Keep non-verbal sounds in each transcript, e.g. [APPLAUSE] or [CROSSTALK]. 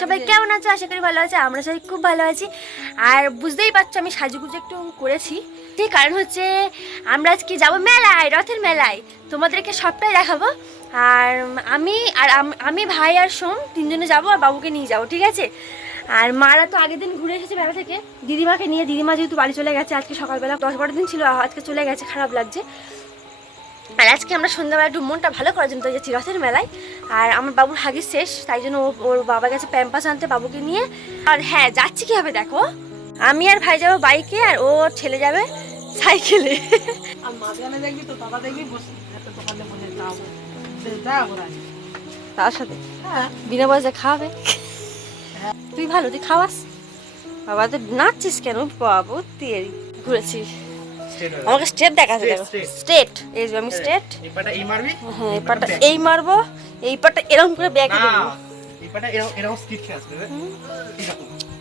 সবাই কেমন আছো? আশা করি ভালো আছো, আমরা সবাই খুব ভালো আছি। আর বুঝতেই পারছ, আমি সাজুগুজু একটু করেছি। সেই কারণ হচ্ছে, আমরা আজকে যাব মেলায়, রথের মেলায়। তোমাদেরকে সবটাই দেখাবো। আর আমি আর আমি ভাই আর সোম তিনজনে যাব আর বাবুকে নিয়ে যাব, ঠিক আছে? আর মারা তো আগের দিন ঘুরে এসেছে মেলা থেকে। দিদিমাকে নিয়ে, দিদিমা যেহেতু বাড়ি চলে গেছে, আজকে সকালবেলা দশ বারো দিন ছিল আজকে চলে গেছে, খারাপ লাগছে। আর আজকে আমরা সন্ধ্যাবেলা একটু মনটা ভালো করার জন্য তো যাচ্ছি রথের মেলায়। আর আমার বাবুর হাগির শেষ তাই জন্য ও- ওর বাবা গেছে প্যাম্পাস আনতে বাবুকে নিয়ে। আর হ্যাঁ যাচ্ছি কীভাবে দেখো? আমি আর ভাই যাব বাইকে আর ও ছেলে যাবে সাইকেলে। তার সাথে? হ্যাঁ। বিনা পয়সা খাওয়াবে? তুই ভালো তুই খাওয়াস? বাবা তো নাচছিস কেন? বাবু তুই ঘুরেছিস। আমাকে স্টেট দেখাতে দেখো স্টেট এই যে আমি স্টেট এই পাটা এই মারবি? হ্যাঁ এই পাটা এই মারবো এই পাটা এরকম করে ব্যাগে না দেবো। এই পাটা এরকম এরকম স্কিট খেয়ে আসবে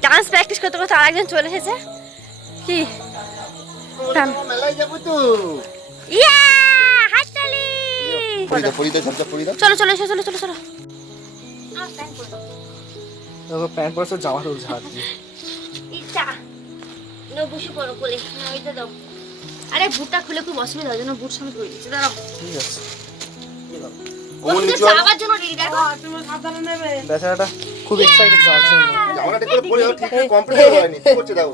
ডান্স প্র্যাকটিস করতে করতে আরেকজন চলে এসেছে। কি? টান। মেলায় যাব তো। ইয়া পরিদা চলো চলো এসো চলো চলো চলো। দেখো প্যান্ট পরে জামা তুলছে হাত দিয়ে। ইচ্ছা। নো বসে পড়ো কোলে না ওইটা দাও। আরে বুটটা খুলে খুব অসুবিধা হয় জন্য বুট সামনে ধরে দিচ্ছি দাঁড়াও। ঠিক আছে। ও শুধু যাওয়ার জন্য রেডি দেখো। তুমি সাবধানে নেবে। বেচারাটা খুব এক্সাইটেড যাওয়ার জন্য জামাটা ঠিক কমপ্লিট হয়নি কি করছে দেখো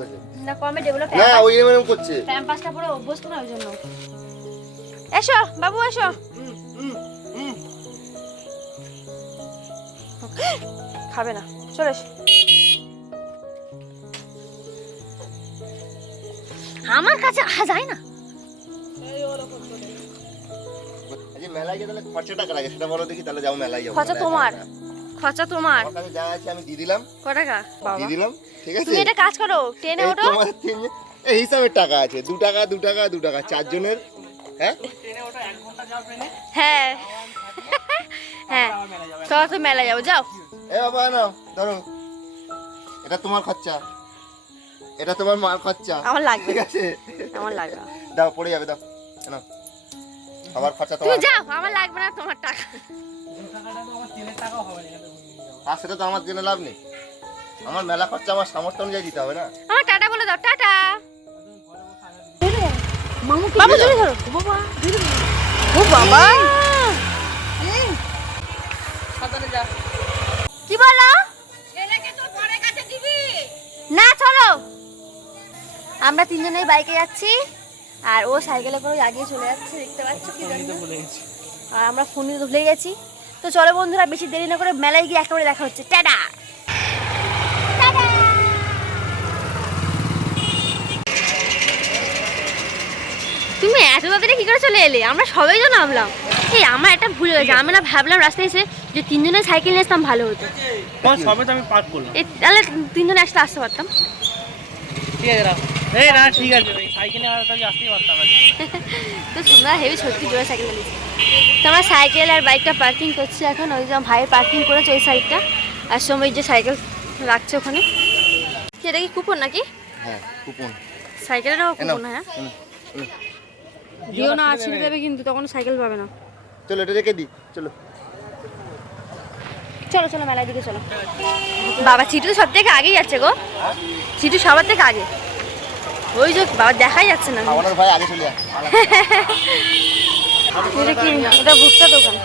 না কমে ডেভেলপ না ওই এরকম করছে। প্যাম্পাসটা পরে অভ্যস্ত না ওই জন্য। এসো বাবু এসো। খাবে না। চলে এসো। আমার কাছে আসা যায় না। আজকে মেলায় গিয়ে তাহলে সেটা বলো দেখি তাহলে যাও মেলায় যাব খরচা তোমার। খরচা তোমার। কাছে যা আছে আমি দিয়ে দিলাম। ক টাকা? দিয়ে দিলাম ঠিক আছে? তুমি এটা কাজ করো ট্রেনে এই ওঠো। তোমার তিন- এই হিসাবের টাকা আছে দু টাকা দু টাকা দু টাকা চারজনের হ্যাঁ? ট্রেনে ওটা এক ঘণ্টা যাও ট্রেনে হ্যাঁ। হ্যাঁ। তো তো মেলা যাব যাও। এ বাবা নাও ধরো। এটা তোমার খরচা। এটা তোমার মার খরচা। আমার লাগবে। ঠিক আছে। আমার লাগবে। দাও পড়ে যাবে দাও। নাও সবার খরচা তুমি তোমার। যাও আমার লাগবে না তোমার টাকা। দু টাকাটা তো আমার তেলের টাকাও হবে না এখানে আর সেটা তো আমার জেনে লাভ নেই। আমার মেলা খরচা আমার সামর্থ্য অনুযায়ী দিতে হবে না। আমার টাটা বলে দাও টাটা। মামু বাবু তুমি ধরো। বাবা ও বাবা। আমরা তিনজনেই বাইকে যাচ্ছি। আর ও সাইকেলে করে আগিয়ে চলে যাচ্ছে দেখতে পাচ্ছ কি জানি ভুলে গেছি। আর আমরা ফোন নিতে ভুলে গেছি। তো চলো বন্ধুরা বেশি দেরি না করে মেলায় গিয়ে একেবারে দেখা হচ্ছে। টাটা! টাটা! তুমি এত তাড়াতাড়ি কি করে চলে এলে? আমরা সবাই তো নামলাম। এই আমার একটা ভুল হয়েছে। আমি না ভাবলাম রাস্তায় এসে যে তিনজনে সাইকেল নিয়ে আসতাম ভালো হতো। সবে তো আমি পার্ক করলাম। তাহলে তিনজনে আসতে আসতে পারতাম। ঠিক আছে রাখ। এই না ঠিক আছে সাইকেলে আর তাহলে আসতেই পারতাম তো তোমরা হেভি সত্যি জোরে সাইকেল চালিয়েছি। তো আমরা সাইকেল আর বাইকটা পার্কিং করছি এখন ওই যে ভাইয়ের পার্কিং করেছে ওই সাইডটা আর সময় যে সাইকেল রাখছে ওখানে। এটা কি কুপন নাকি? হ্যাঁ কুপন সাইকেলেরও কুপন হ্যাঁ। দিও না ছিঁড়ে দেবে কিন্তু তখন সাইকেল পাবে না। চলো এটা রেখে দিই চলো। চলো চলো মেলার দিকে চলো। বাবা চিটু তো সব থেকে আগেই যাচ্ছে গো। চিটু সবার থেকে আগে। ওই যে বাবা দেখাই যাচ্ছে না। খাওয়ানোর ভাই আগে চলে এটা কি এটা ভুট্টা দোকান।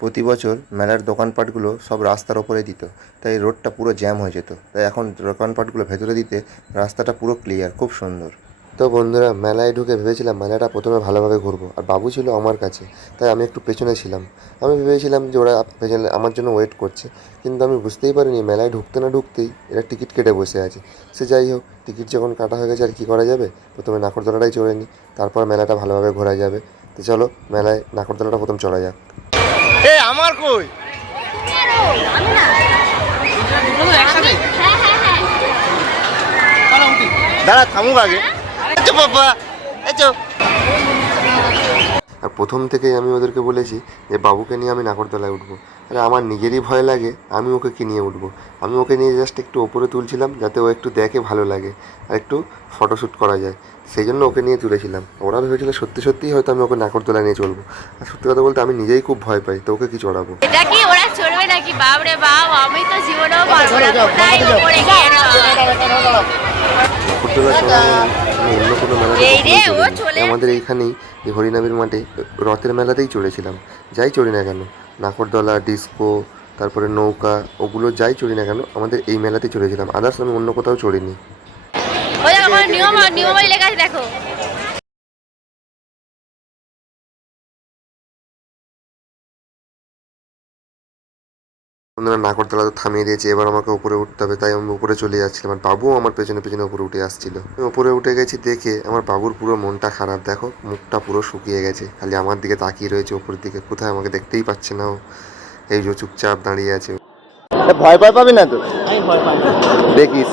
প্রতি বছর মেলার দোকানপাটগুলো সব রাস্তার ওপরে দিত তাই রোডটা পুরো জ্যাম হয়ে যেত। তাই এখন দোকানপাটগুলো ভেতরে দিতে রাস্তাটা পুরো ক্লিয়ার খুব সুন্দর। তো বন্ধুরা, মেলায় ঢুকে ভেবেছিলাম মেলাটা প্রথমে ভালোভাবে ঘুরবো, আর বাবু ছিল আমার কাছে, তাই আমি একটু পেছনে ছিলাম। আমি ভেবেছিলাম যে ওরা পেছনে আমার জন্য ওয়েট করছে, কিন্তু আমি বুঝতেই পারিনি মেলায় ঢুকতে না ঢুকতেই এরা টিকিট কেটে বসে আছে। সে যাই হোক, টিকিট যখন কাটা হয়ে গেছে আর কী করা যাবে? প্রথমে নাকরদোলাটাই চড়ে নিই, তারপর মেলাটা ভালোভাবে ঘোরা যাবে। তো চলো, মেলায় নাকরদোলাটা প্রথম চড়া যাক। এ, আমার কই? দাঁড়া, থামুক আগে। এচো বাবা। আর প্রথম থেকেই আমি ওদেরকে বলেছি যে বাবুকে নিয়ে আমি নাগরদোলায় উঠবো। আরে আমার নিজেরই ভয় লাগে আমি ওকে কি নিয়ে উঠবো? আমি ওকে নিয়ে জাস্ট একটু ওপরে তুলছিলাম যাতে ও একটু দেখে ভালো লাগে আর একটু ফটোশ্যুট করা যায়। সেই জন্য ওকে নিয়ে তুলেছিলাম। ওরা ভেবেছিল সত্যি সত্যিই হয়তো আমি ওকে নাকরদোলা নিয়ে চলবো। আর সত্যি কথা বলতে আমি নিজেই খুব ভয় পাই তো ওকে কি চড়াবো? এটা কি ওরা চড়বে নাকি? বাপ রে বাপ আমি তো জীবনেও পারব না অন্য কোনো মেলাতে আমাদের এইখানেই এই হরিনামের মাঠে রথের মেলাতেই চড়েছিলাম যাই চড়ি না কেন নাকরদলা ডিস্কো তারপরে নৌকা ওগুলো যাই চড়ি না কেন আমাদের এই মেলাতে চড়েছিলাম আদার্স আমি অন্য কোথাও চড়িনি নিয়ম নিয়ম লেখা দেখো। বন্ধুরা নাকরতলা তো থামিয়ে দিয়েছে। এবার আমাকে উপরে উঠতে হবে তাই আমি উপরে চলে যাচ্ছিলাম। আর বাবু আমার পেছনে পেছনে উপরে উঠে আসছিল। আমি উপরে উঠে গেছি দেখে আমার বাবুর পুরো মনটা খারাপ। দেখো মুখটা পুরো শুকিয়ে গেছে। খালি আমার দিকে তাকিয়ে রয়েছে উপরের দিকে। কোথায় আমাকে দেখতেই পাচ্ছে না ও। এই যে চুপচাপ দাঁড়িয়ে আছে। ভয় ভয় পাবি না তো পাই না। দেখিস।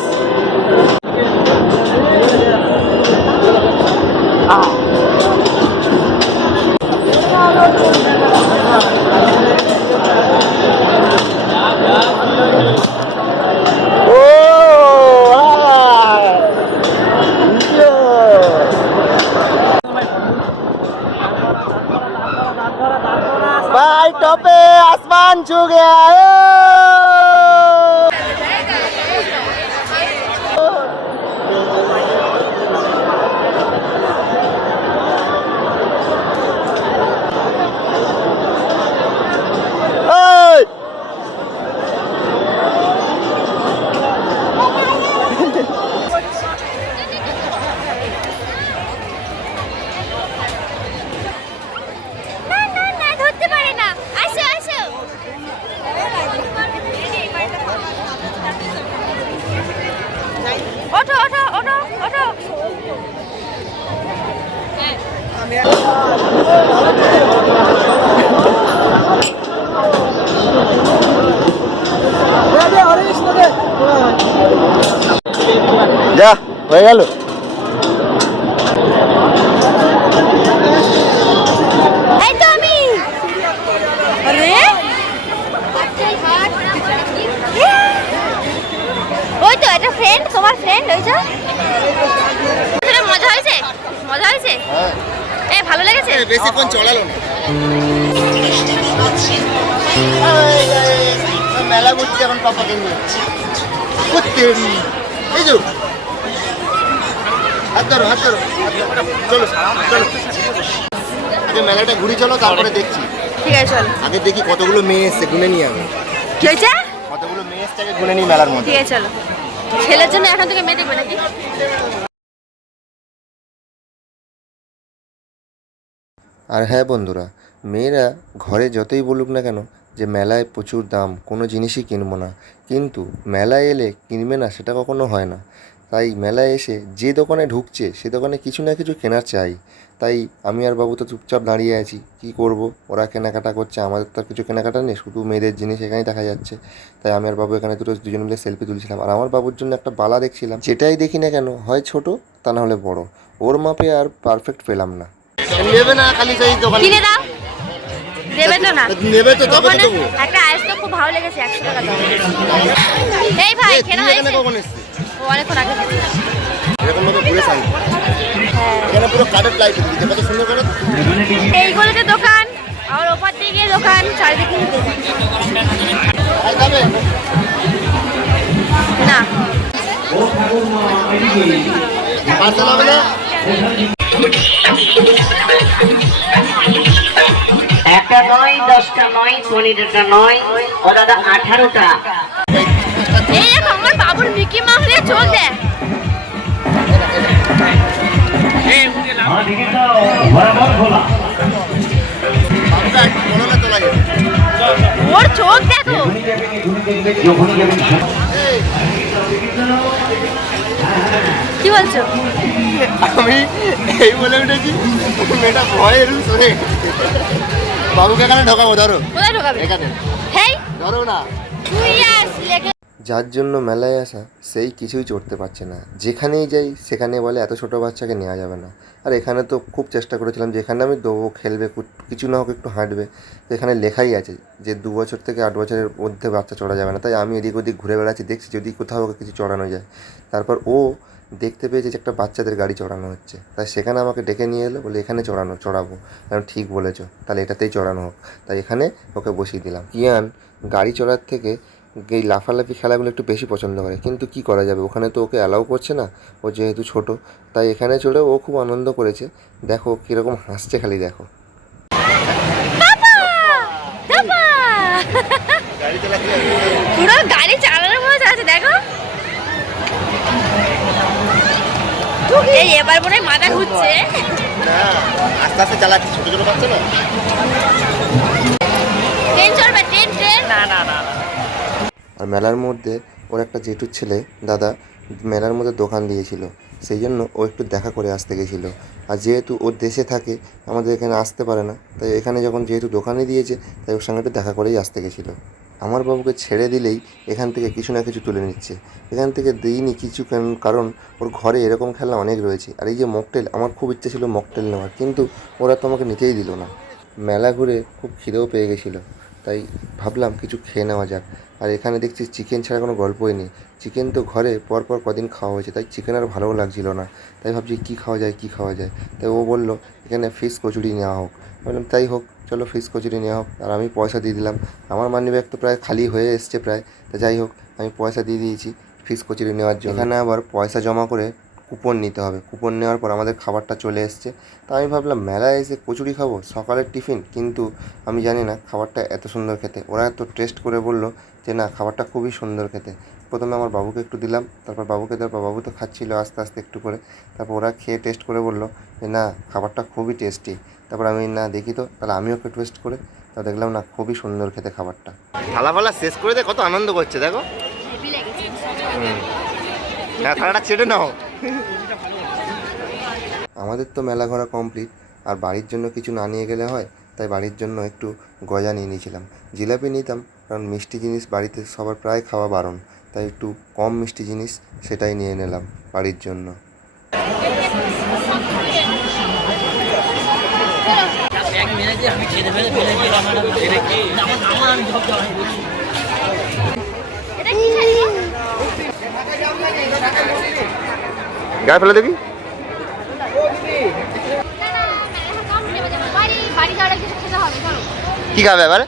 ಉದ್ಯೋಗ ওঠো ওঠো ওঠো ওঠো যা হয়ে গেল। ফ্রেন্ড তোমার ফ্রেন্ড ওই যে। মজা হয়েছে? মজা হয়েছে? এ ভালো লেগেছে? বেশিক্ষণ চলালো না। মেলা ঘুরছি এখন পাপাকে নিয়ে। এই যে। হাত ধরো হাত ধরো। চলো চলো। আগে মেলাটা ঘুরি চলো তারপরে দেখছি। ঠিক আছে চল। আগে দেখি কতগুলো মেয়ে এসছে গুনে নিয়ে আমি কি হয়েছে? কতগুলো মেয়ে এসছে আগে গুনে নিই মেলার মধ্যে। ঠিক আছে চলো। ছেলের জন্য এখন থেকে মেয়ে দেখবে নাকি? আর হ্যাঁ বন্ধুরা, মেয়েরা ঘরে যতই বলুক না কেন যে মেলায় প্রচুর দাম, কোনো জিনিসই কিনবো না। কিন্তু মেলায় এলে কিনবে না, সেটা কখনো হয় না। তাই মেলায় এসে যে দোকানে ঢুকছে সে দোকানে কিছু না কিছু কেনার চাই। তাই আমি আর বাবু তো চুপচাপ দাঁড়িয়ে আছি কি করব? ওরা কেনাকাটা করছে আমাদের তো কিছু কেনাকাটা নেই শুধু মেয়েদের জিনিস এখানেই দেখা যাচ্ছে। তাই আমি আর বাবু এখানে দুটো দুজন মিলে সেলফি তুলছিলাম। আর আমার বাবুর জন্য একটা বালা দেখছিলাম যেটাই দেখি না কেন হয় ছোট তা না হলে বড়। ওর মাপে আর পারফেক্ট পেলাম না। নেবে না খালি সেই দোকানে। কিনে দাও। দেবে তো না। নেবে তো তবে তো একটা আইস তো খুব ভালো লেগেছে একশো টাকা দাও এই ভাই কেনা হয়েছে? ও অনেকক্ষণ আগে এরকম ভাবে ঘুরে সাই হ্যাঁ। এখানে পুরো কাঠের লাইট দিচ্ছে কত সুন্দর করে। এইগুলোতে দোকান আর ওপার দিয়ে গিয়ে দোকান চারিদিকে। না। পার্সেল হবে না? একটা নয় দশটা নয় পনেরোটা নয়। ও দাদা আঠারোটা। এই দেখো আমার বাবুর মিকি মাউসের চোখ দেখ। বাবুটা একটু বড় না তোলা যাবে ওর চোখ দেখো কি বলছো? আমি এই বলে উঠেছি মেয়েটা ভয়ে রুশ হয়ে বাবুকে এখানে ঢোকাবো ধরো। কোথায় ঢোকাবে? এখানে। ধরো না। তুই আসলে যার জন্য মেলায় আসা, সেই কিছুই চড়তে পারছে না। যেখানেই যাই, সেখানে বলে এত ছোটো বাচ্চাকে নেওয়া যাবে না। আর এখানে তো খুব চেষ্টা করেছিলাম যে এখানে আমি দেবো খেলবে কিছু না হোক একটু হাঁটবে। এখানে লেখাই আছে যে দু বছর থেকে আট বছরের মধ্যে বাচ্চা চড়া যাবে না। তাই আমি এদিক ওদিক ঘুরে বেড়াচ্ছি, দেখছি যদি কোথাও কিছু চড়ানো যায়। তারপর ও দেখতে পেয়েছে যে একটা বাচ্চাদের গাড়ি চড়ানো হচ্ছে। তাই সেখানে আমাকে ডেকে নিয়ে এলো, বলে এখানে চড়ানো, চড়াবো। আমি ঠিক বলেছ, তাহলে এটাতেই চড়ানো হোক। তাই এখানে ওকে বসিয়ে দিলাম। কিয়ান গাড়ি চড়ার থেকে এই লাফালাফি খেলাগুলো একটু বেশি পছন্দ করে। কিন্তু কি করা যাবে? ওখানে তো ওকে অ্যালাউ করছে না। ও যেহেতু ছোট তাই এখানে চড়ে ও খুব আনন্দ করেছে। দেখো কীরকম হাসছে খালি দেখো। পুরো গাড়ি চালানোর মতো আছে দেখো। এই এবার মনে মাথা ঘুরছে। আস্তে আস্তে চালাচ্ছি ছোটো ছোটো বাচ্চা না ট্রেন চলবে ট্রেন ট্রেন। না না না না। আর মেলার মধ্যে ওর একটা জেঠুর ছেলে, দাদা, মেলার মধ্যে দোকান দিয়েছিল। সেই জন্য ও একটু দেখা করে আসতে গেছিল। আর যেহেতু ওর দেশে থাকে, আমাদের এখানে আসতে পারে না। তাই এখানে যখন যেহেতু দোকানে দিয়েছে, তাই ওর সঙ্গে একটু দেখা করেই আসতে গেছিল। আমার বাবুকে ছেড়ে দিলেই এখান থেকে কিছু না কিছু তুলে নিচ্ছে। এখান থেকে দিইনি কিছু কারণ- কারণ ওর ঘরে এরকম খেলা অনেক রয়েছে। আর এই যে মকটেল, আমার খুব ইচ্ছে ছিল মকটেল নেওয়ার, কিন্তু ওরা তো আমাকে নিতেই দিল না। মেলা ঘুরে খুব খিদেও পেয়ে গেছিল। তাই ভাবলাম কিছু খেয়ে নেওয়া যাক। আর এখানে দেখছি চিকেন ছাড়া কোনো গল্পই নেই। চিকেন তো ঘরে পরপর কদিন খাওয়া হয়েছে, তাই চিকেন আর ভালোও লাগছিল না। তাই ভাবছি কী খাওয়া যায়, কী খাওয়া যায়? তাই ও বলল, এখানে ফিশ কচুরি নেওয়া হোক। বললাম, তাই হোক, চলো ফিশ কচুরি নেওয়া হোক। আর আমি পয়সা দিয়ে দিলাম। আমার মানি ব্যাগ তো প্রায় খালি হয়ে এসছে প্রায়। তা যাই হোক, আমি পয়সা দিয়ে দিয়েছি ফিশ কচুরি নেওয়ার জন্য। এখানে আবার পয়সা জমা করে কুপন নিতে হবে। কুপন নেওয়ার পর আমাদের খাবারটা চলে এসছে। তা আমি ভাবলাম মেলায় এসে কচুরি খাব? সকালের টিফিন? কিন্তু আমি জানি না খাবারটা এত সুন্দর খেতে। ওরা এত টেস্ট করে বলল যে না খাবারটা খুবই সুন্দর খেতে। প্রথমে আমার বাবুকে একটু দিলাম। তারপর বাবুকে দেওয়ার পর বাবু তো খাচ্ছিলো আস্তে আস্তে একটু করে। তারপর ওরা খেয়ে টেস্ট করে বলল যে না খাবারটা খুবই টেস্টি তারপর আমি না দেখি তো। তাহলে আমিও একটু টেস্ট করে। তা দেখলাম না খুবই সুন্দর খেতে খাবারটা। থালা ফালা শেষ করে দে কত আনন্দ করছে দেখো। হ্যাঁ থালাটা ছেড়ে নাও। আমাদের তো মেলা ঘোরা কমপ্লিট আর বাড়ির জন্য কিছু না নিয়ে গেলে হয়, তাই বাড়ির জন্য একটু গজা নিয়ে নিয়েছিলাম। জিলাপি নিতাম, কারণ মিষ্টি জিনিস বাড়িতে সবার প্রায় খাওয়া বারণ, তাই একটু কম মিষ্টি জিনিস সেটাই নিয়ে নিলাম বাড়ির জন্য। এটা গায়ে ফেলে দেখি কি খাবে এবারে?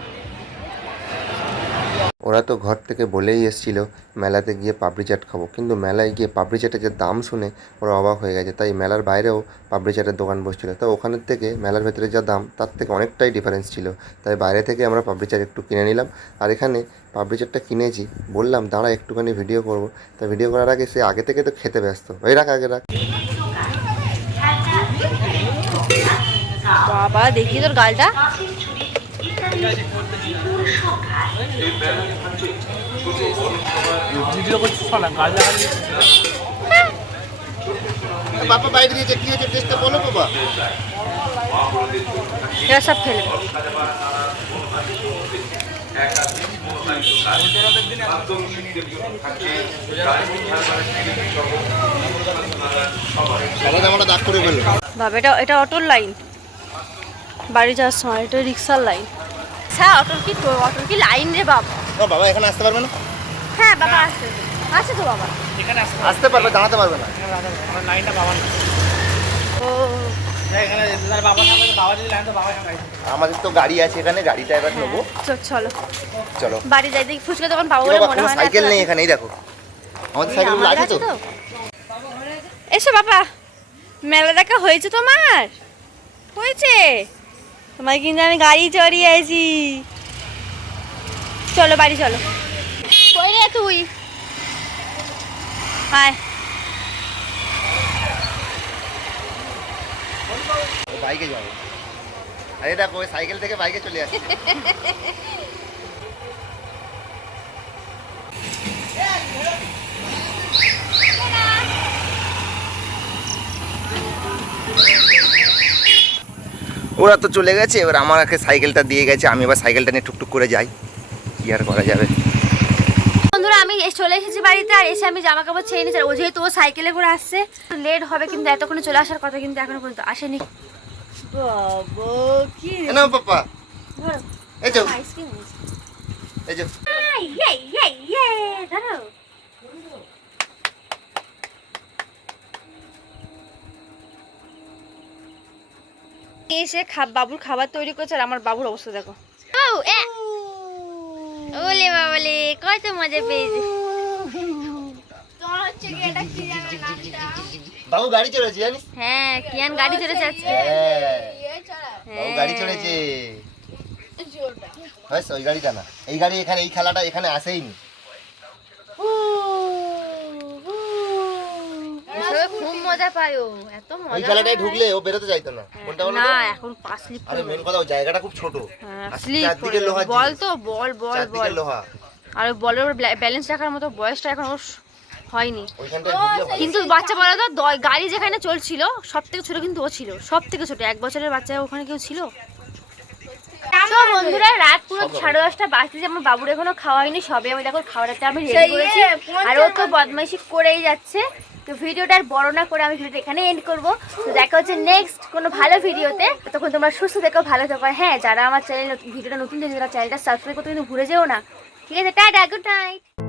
ওরা তো ঘর থেকে বলেই এসেছিল মেলাতে গিয়ে পাপড়ি চাট খাব। কিন্তু মেলায় গিয়ে পাপড়ি চাটের যে দাম শুনে ওরা অবাক হয়ে গেছে। তাই মেলার বাইরেও পাপড়ি চাটের দোকান বসছিল। তো ওখানের থেকে মেলার ভেতরে যা দাম তার থেকে অনেকটাই ডিফারেন্স ছিল। তাই বাইরে থেকে আমরা পাপড়ি চাট একটু কিনে নিলাম। আর এখানে পাপড়ি চাটটা কিনেছি। বললাম দাঁড়া একটুখানি ভিডিও করব। তা ভিডিও করার আগে সে আগে থেকে তো খেতে ব্যস্ত। ওই রাখ আগে রাখ। বাবা দেখি তোর গালটা। ভিডিও করছিস বাবা বাইরে দিয়েছে কি হয়েছে টেস্টটা বলো বাবা। এরা সব ফেলে বাবা এটা এটা অটোর লাইন বাড়ি যাওয়ার সময় এটা রিক্সার লাইন হ্যাঁ অটোর কি তো অটোর কি লাইন রে বাবা? ও বাবা এখানে আসতে পারবে না? হ্যাঁ বাবা আসছে তো আসছে তো বাবা। এখানে আসতে আসতে পারবে দাঁড়াতে পারবে না। আমার লাইনটা বাবা না ও আমাদের তো গাড়ি আছে এখানে গাড়িটা এবার নেব। চ- চলো। চলো। বাড়ি যাই দেখি ফুচকা দোকান পাবো বলে মনে হয় সাইকেল নেই। এখানে দেখো। আমাদের আমাদের আছে তো। এসো বাবা। মেলা দেখা হয়েছে তোমার? হয়েছে। তোমার কিন্তু আমি গাড়ি চড়িয়েছি চলো বাড়ি চলো। কই রে তুই? হায়। বাইকে যাব। আরে দেখো ওই সাইকেল থেকে বাইকে চলে আসছে। [LAUGHS] ওরা তো চলে গেছে এবার আমাকে সাইকেলটা দিয়ে গেছে আমি এবার সাইকেলটা নিয়ে টুকটুক করে যাই। কি আর করা যাবে? বন্ধুরা আমি চলে এসেছি বাড়িতে আর এসে আমি জামা কাপড় ছেড়ে নিয়েছি আর ও যেহেতু ও সাইকেলে করে আসছে লেট হবে কিন্তু এতক্ষণে চলে আসার কথা কিন্তু এখনও পর্যন্ত আসেনি। বাবা কি রে? না পাপা। এই আইসক্রিম এই যে ইয়ে ইয়ে ইয়ে ধরো এসে খা বাবুর খাবার তৈরি করছে আর আমার বাবুর অবস্থা দেখো। ওলে বাবালে কত মজা পেয়েছে। বাবু গাড়ি জানিস? হ্যাঁ কিয়ান গাড়ি হ্যাঁ। বাবু গাড়ি চড়েছে। ব্যাস ওই গাড়িটা না। এই গাড়ি এখানে এই খেলাটা এখানে আসেইনি এসবে খুব মজা পায় ও এত ওই মজা খেলাটায় পায়। ঢুকলে ও বেরোতে চাইতো না। কোনটা বলো না এখন পা স্লিপ আরে মেন কথা ওই জায়গাটা খুব ছোট। স্লিপ বল তো বল বল বল। লোহা। আর বলের ব্যালেন্স রাখার মতো বয়সটা এখন ওর হয়নি। কিন্তু বাচ্চা বলা তো গাড়ি যেখানে চলছিল সব থেকে ছোট কিন্তু ও ছিল। সব থেকে ছোট। এক বছরের বাচ্চা ওখানে কেউ ছিল? তো বন্ধুরা রাত পুরো সাড়ে দশটা বাজতে আমার বাবুর এখনও খাওয়া হয়নি সবে আমি দেখো খাওয়াটা আমি রেডি করেছি। আর ও তো বদমাইশি করেই যাচ্ছে। তো ভিডিওটার বর্ণনা করে আমি ভিডিওটা এখানে এন্ড করব। তো দেখা হচ্ছে নেক্সট কোনো ভালো ভিডিওতে। তখন তোমরা সুস্থ থেকো, ভালো থাকো। হ্যাঁ যারা আমার চ্যানেল ভিডিওটা নতুন দেখে যারা চ্যানেলটা সাবস্ক্রাইব করতে কিন্তু ভুলে যেও না। ঠিক আছে, টাটা গুড নাইট